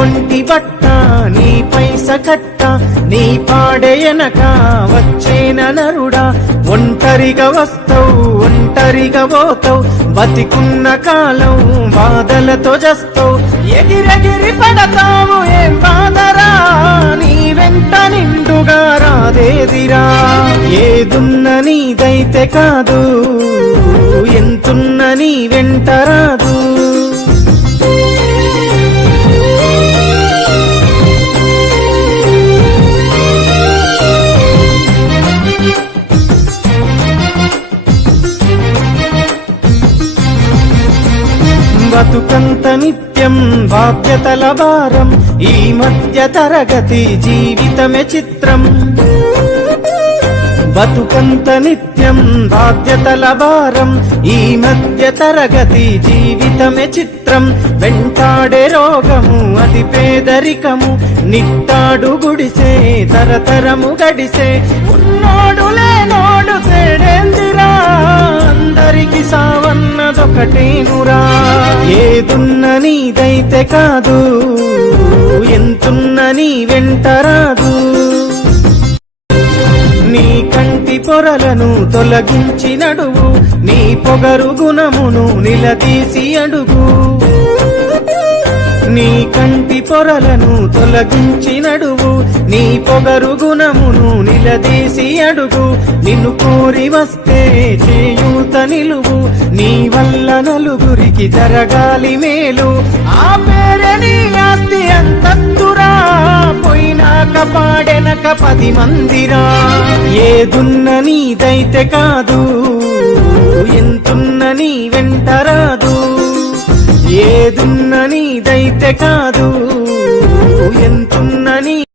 ఒంటి బట్ట నీ పైస కట్ట నీ పాడెనక వచ్చేన నరుడా ఒంటరిగా వస్తావు ఒంటరిగా పోతావు బతికున్న కాలం బాధలతో జస్తావు ఎగిరెగిరి పడతావు ఏం బాధరా నీ వెంట నిండుగా రాదేదిరా ఏదున్న నీదైతే కాదు ఎంతున్న నీ వెంట రాదు బతుకంత నిత్యం బాధ్యతల భారం ఈ మధ్య తరగతి జీవితమే చిత్రం బతుకంత నిత్యం బాధ్యతల భారం ఈ మధ్య తరగతి జీవితమే చిత్రం వెంటాడే రోగము అది పేదరికము నిట్టాడు గుడిసే తరతరము గడిసే ఉన్నోడు లేనోడు తేడేందిరా అందరికి సావన్నదొకటేనురా ఏదున్న నీదైతే కాదు ఎంతున్న నీ వెంట రాదు నీ కంటి పొరలను తొలగించి నడువు నీ పొగరు గుణమును నిలదీసి అడుగు నీ కంటి పొరలను తొలగించి నడువు నీ పొగరు గుణమును నిలదీసి అడుగు నిన్ను కోరి వస్తే చేయూత నిలువు నీ వల్ల నలుగురికి జరగాలి మేలు ఆ పేరే నీ ఆస్తి అంతస్తురా పోయినాక పాడెనక 10 మందిరా ఏదున్న నీదైతే కాదు ఎంతున్న నీ వెంట రాదు ఏదున్న నీదైతే కాదు